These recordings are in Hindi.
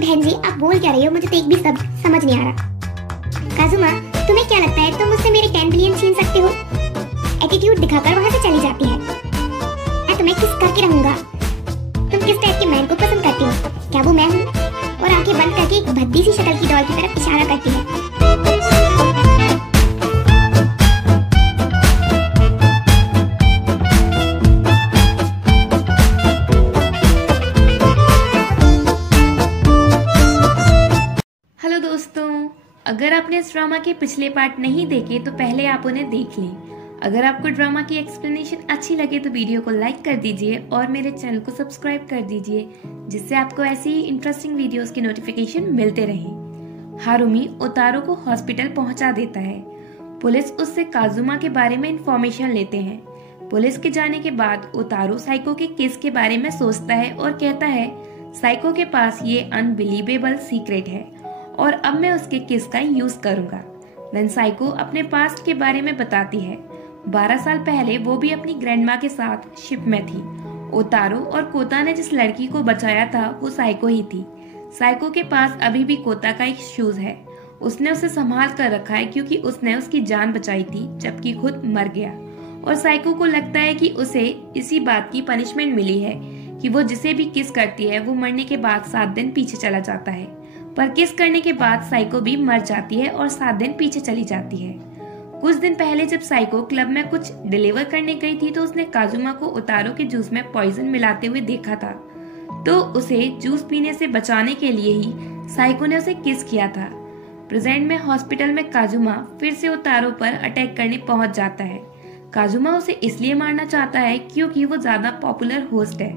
बहन जी आप बोल क्या रही हो, मुझे तो एक भी शब्द समझ नहीं आ रहा। काजुमा तुम्हें क्या लगता है तुम मुझसे मेरे 10 बिलियन छीन सकते हो? एटीट्यूड दिखाकर वहाँ से चली जाती है। मैं तुम्हें किस करके रहूंगा। तुम किस टाइप के मैन को पसंद करती हो? क्या वो मैं हूँ? और आंखें बंद करके एक भद्दी सी शक्ल की डॉल की तरफ इशारा करती है। हेलो दोस्तों, अगर आपने इस ड्रामा के पिछले पार्ट नहीं देखे तो पहले आप उन्हें देख लें। अगर आपको ड्रामा की एक्सप्लेनेशन अच्छी लगे तो वीडियो को लाइक कर दीजिए और मेरे चैनल को सब्सक्राइब कर दीजिए, जिससे आपको ऐसी ही इंटरेस्टिंग वीडियोस के नोटिफिकेशन मिलते रहें। हारुमी ओतारो को हॉस्पिटल पहुंचा देता है। पुलिस उससे काजुमा के बारे में इंफॉर्मेशन लेते हैं। पुलिस के जाने के बाद ओतारो साइको के केस के बारे में सोचता है और कहता है साइको के पास ये अनबिलीवेबल सीक्रेट है और अब मैं उसके किस का यूज करूंगा। देन साइको अपने पास्ट के बारे में बताती है। 12 साल पहले वो भी अपनी ग्रैंडमा के साथ शिप में थी। ओतारो और कोता ने जिस लड़की को बचाया था वो साइको ही थी। साइको के पास अभी भी कोता का एक शूज है। उसने उसे संभाल कर रखा है क्योंकि उसने उसकी जान बचाई थी जबकि खुद मर गया। और साइको को लगता है कि उसे इसी बात की पनिशमेंट मिली है कि वो जिसे भी किस करती है वो मरने के बाद 7 दिन पीछे चला जाता है। पर किस करने के बाद साइको भी मर जाती है और 7 दिन पीछे चली जाती है। कुछ दिन पहले जब साइको क्लब में कुछ डिलीवर करने गई थी तो उसने काजुमा को ओतारो के जूस में पॉइजन मिलाते हुए देखा था। तो उसे जूस पीने से बचाने के लिए ही साइको ने उसे किस किया था। प्रेजेंट में हॉस्पिटल में काजुमा फिर से ओतारो पर अटैक करने पहुंच जाता है। काजुमा उसे इसलिए मारना चाहता है क्योंकि वो ज्यादा पॉपुलर होस्ट है,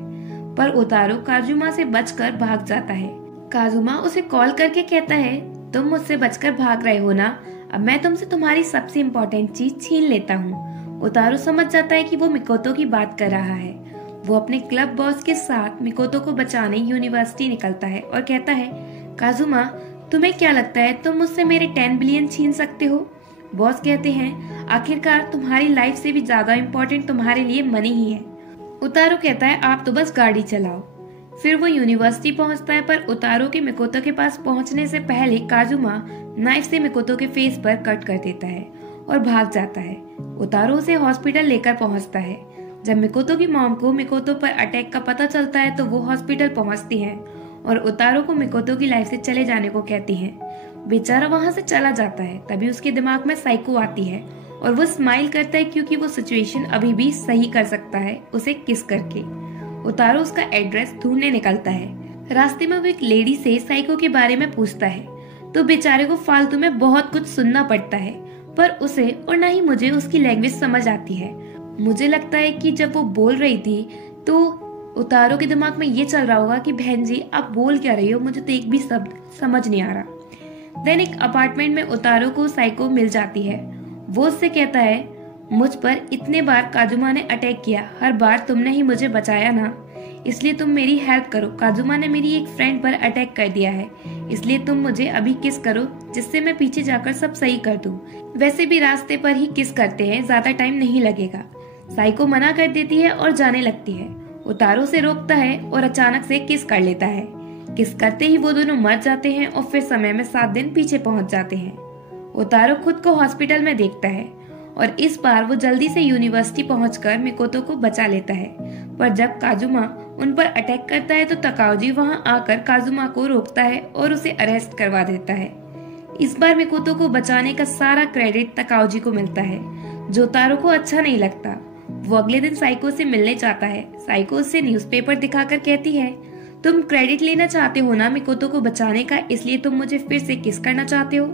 पर ओतारो काजुमा से बचकर भाग जाता है। काजुमा उसे कॉल करके कहता है तुम मुझसे बचकर भाग रहे हो ना, अब मैं तुमसे तुम्हारी सबसे इम्पोर्टेंट चीज छीन लेता हूँ। ओतारो समझ जाता है कि वो मिकोतो की बात कर रहा है। वो अपने क्लब बॉस के साथ मिकोतो को बचाने यूनिवर्सिटी निकलता है और कहता है काजुमा तुम्हें क्या लगता है तुम मुझसे मेरे 10 बिलियन छीन सकते हो? बॉस कहते हैं आखिरकार तुम्हारी लाइफ से भी ज्यादा इम्पोर्टेंट तुम्हारे लिए मनी ही है। ओतारो कहता है आप तो बस गाड़ी चलाओ। फिर वो यूनिवर्सिटी पहुंचता है, पर ओतारो के मिकोतो के पास पहुंचने से पहले काजुमा नाइफ से मिकोतो के फेस पर कट कर देता है और भाग जाता है। ओतारो उसे हॉस्पिटल लेकर पहुंचता है। जब मिकोतो की मॉम को मिकोतो पर अटैक का पता चलता है तो वो हॉस्पिटल पहुंचती है और ओतारो को मिकोतो की लाइफ से चले जाने को कहती है। बेचारा वहां से चला जाता है। तभी उसके दिमाग में साइको आती है और वो स्माइल करता है क्योंकि वो सिचुएशन अभी भी सही कर सकता है उसे किस करके। ओतारो उसका एड्रेस ढूंढने निकलता है। रास्ते में वो एक लेडी से साइको के बारे में पूछता है तो बेचारे को फालतू में बहुत कुछ सुनना पड़ता है, पर उसे और ना ही मुझे उसकी लैंग्वेज समझ आती है। मुझे लगता है कि जब वो बोल रही थी तो ओतारो के दिमाग में ये चल रहा होगा कि बहन जी आप बोल क्या रही हो, मुझे तो एक भी शब्द समझ नहीं आ रहा। देन एक अपार्टमेंट में ओतारो को साइको मिल जाती है। वो उससे कहता है मुझ पर इतने बार काजुमा ने अटैक किया, हर बार तुमने ही मुझे बचाया ना, इसलिए तुम मेरी हेल्प करो। काजुमा ने मेरी एक फ्रेंड पर अटैक कर दिया है, इसलिए तुम मुझे अभी किस करो जिससे मैं पीछे जाकर सब सही कर दूं। वैसे भी रास्ते पर ही किस करते हैं, ज्यादा टाइम नहीं लगेगा। साइको मना कर देती है और जाने लगती है। ओतारो से रोकता है और अचानक से किस कर लेता है। किस करते ही वो दोनों मर जाते हैं और फिर समय में 7 दिन पीछे पहुंच जाते हैं। ओतारो खुद को हॉस्पिटल में देखता है और इस बार वो जल्दी से यूनिवर्सिटी पहुंचकर मिकोतो को बचा लेता है। पर जब काजुमा उन पर अटैक करता है तो तकाओजी वहां आकर काजुमा को रोकता है और उसे अरेस्ट करवा देता है। इस बार मिकोतो को बचाने का सारा क्रेडिट तकाओजी को मिलता है, जो ओतारो को अच्छा नहीं लगता। वो अगले दिन साइको से मिलने चाहता है। साइको उससे न्यूज़पेपर दिखाकर कहती है तुम क्रेडिट लेना चाहते हो ना मिकोतो को बचाने का, इसलिए तुम मुझे फिर से किस करना चाहते हो,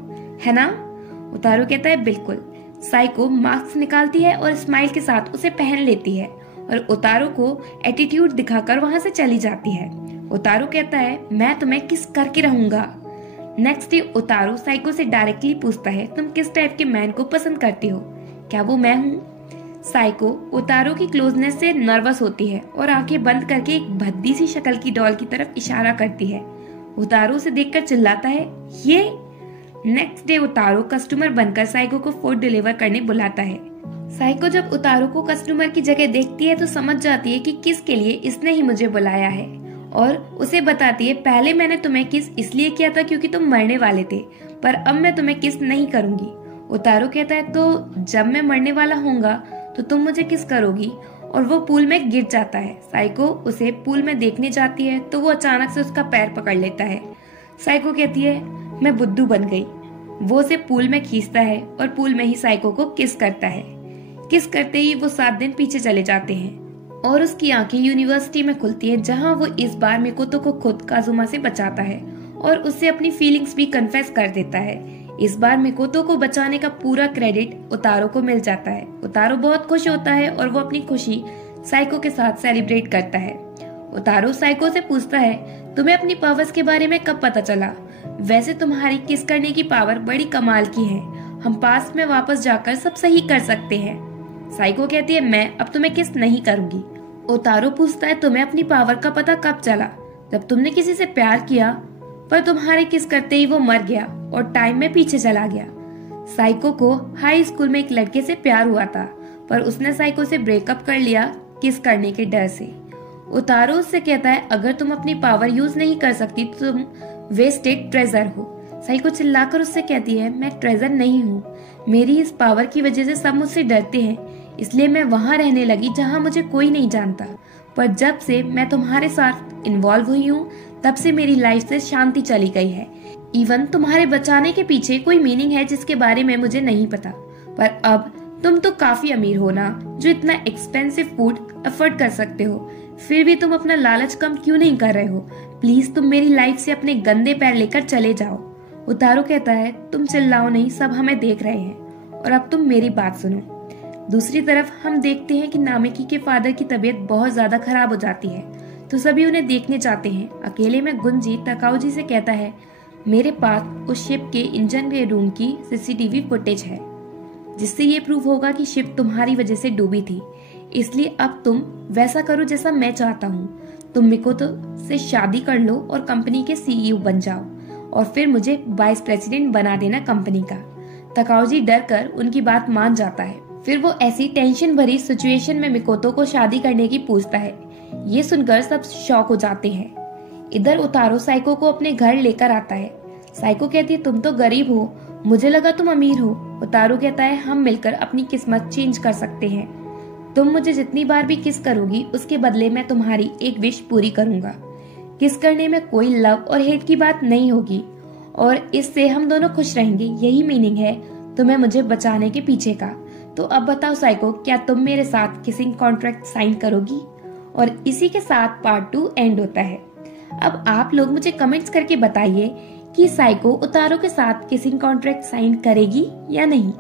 है ना? ओतारो कहता है बिल्कुल। साइको मास्क निकालती है और स्माइल के साथ उसे पहन लेती है और ओतारो को एटीट्यूड दिखाकर वहां से चली जाती है। ओतारो कहता है मैं तुम्हें किस करके रहूंगा। नेक्स्ट डे ओतारो साइको से डायरेक्टली पूछता है तुम किस टाइप के मैन को पसंद करती हो, क्या वो मैं हूँ? साइको ओतारो की क्लोजनेस से नर्वस होती है और आंखें बंद करके एक भद्दी सी शक्ल की डॉल की तरफ इशारा करती है। ओतारो उसे देखकर चिल्लाता है ये। नेक्स्ट डे ओतारो कस्टमर बनकर साइको को फूड डिलीवर करने बुलाता है। साइको जब ओतारो को कस्टमर की जगह देखती है तो समझ जाती है कि किसके लिए इसने ही मुझे बुलाया है और उसे बताती है, पहले मैंने तुम्हें किस इसलिए किया था क्योंकि तुम मरने वाले थे, पर अब मैं तुम्हें किस नहीं करूंगी। उतारू कहता है, तो जब मैं मरने वाला होऊंगा तो तुम मुझे किस करोगी, और वो पूल में गिर जाता है। साइको उसे पूल में देखने जाती है तो वो अचानक से उसका पैर पकड़ लेता है। साइको कहती है, मैं बुद्धू बन गई। वो उसे पूल में खींचता है और पूल में ही साइको को किस करता है। किस करते ही वो 7 दिन पीछे चले जाते हैं और उसकी आंखें यूनिवर्सिटी में खुलती है, जहां वो इस बार मिकोतो को खुद काजुमा से बचाता है और उससे अपनी फीलिंग्स भी कन्फेस कर देता है। इस बार मिकोतो को बचाने का पूरा क्रेडिट उतारो को मिल जाता है। उतारो बहुत खुश होता है और वो अपनी खुशी साइको के साथ सेलिब्रेट करता है। उतारो साइको से पूछता है, तुम्हें अपनी पावर्स के बारे में कब पता चला? वैसे तुम्हारी किस करने की पावर बड़ी कमाल की है। हम पास्ट में वापस जाकर सब सही कर सकते हैं। साइको कहती है, मैं अब तुम्हें किस नहीं करूंगी। उतारो पूछता है, तुम्हें अपनी पावर का पता कब चला? जब तुमने किसी से प्यार किया, पर तुम्हारे किस करते ही वो मर गया और टाइम में पीछे चला गया। साइको को हाई स्कूल में एक लड़के से प्यार हुआ था, पर उसने साइको से ब्रेकअप कर लिया किस करने के डर से। उतारो उससे कहता है, अगर तुम अपनी पावर यूज नहीं कर सकती तो तुम वेस्टेड ट्रेजर हो। साइको चिल्लाकर उससे कहती है, मैं ट्रेजर नहीं हूँ। मेरी इस पावर की वजह से सब मुझसे डरते हैं, इसलिए मैं वहां रहने लगी जहां मुझे कोई नहीं जानता। पर जब से मैं तुम्हारे साथ इन्वॉल्व हुई हूँ, तब से मेरी लाइफ से शांति चली गई है। इवन तुम्हारे बचाने के पीछे कोई मीनिंग है जिसके बारे में मुझे नहीं पता। पर अब तुम तो काफी अमीर हो ना, जो इतना एक्सपेंसिव फूड अफोर्ड कर सकते हो, फिर भी तुम अपना लालच कम क्यों नहीं कर रहे हो? प्लीज तुम मेरी लाइफ से अपने गंदे पैर लेकर चले जाओ। उतारो कहता है, तुम चिल्लाओ नहीं, सब हमें देख रहे हैं और अब तुम मेरी बात सुनो। दूसरी तरफ हम देखते हैं कि नामिकी के फादर की तबीयत बहुत ज्यादा खराब हो जाती है, तो सभी उन्हें देखने जाते हैं। अकेले में गुंजी तकाउजी से कहता है, मेरे पास उस शिप के इंजन के रूम की सीसीटीवी फुटेज है, जिससे ये प्रूव होगा कि शिप तुम्हारी वजह से डूबी थी। इसलिए अब तुम वैसा करो जैसा मैं चाहता हूँ। तुम मिकोतो से शादी कर लो और कंपनी के सीईओ बन जाओ, और फिर मुझे वाइस प्रेसिडेंट बना देना कंपनी का। तकाउजी डर कर उनकी बात मान जाता है। फिर वो ऐसी टेंशन भरी सिचुएशन में मिकोतो को शादी करने की पूछता है। ये सुनकर सब शॉक हो जाते हैं। इधर उतारो साइको को अपने घर लेकर आता है। साइको कहती है, तुम तो गरीब हो, मुझे लगा तुम अमीर हो। उतारो कहता है, हम मिलकर अपनी किस्मत चेंज कर सकते हैं। तुम मुझे जितनी बार भी किस करोगी, उसके बदले मैं तुम्हारी एक विश पूरी करूंगा। किस करने में कोई लव और हेट की बात नहीं होगी, और इससे हम दोनों खुश रहेंगे। यही मीनिंग है तुम्हें मुझे बचाने के पीछे का। तो अब बताओ साइको, क्या तुम मेरे साथ किसिंग कॉन्ट्रैक्ट साइन करोगी? और इसी के साथ पार्ट 2 एंड होता है। अब आप लोग मुझे कमेंट्स करके बताइए कि साइको उतारो के साथ किसिंग कॉन्ट्रैक्ट साइन करेगी या नहीं।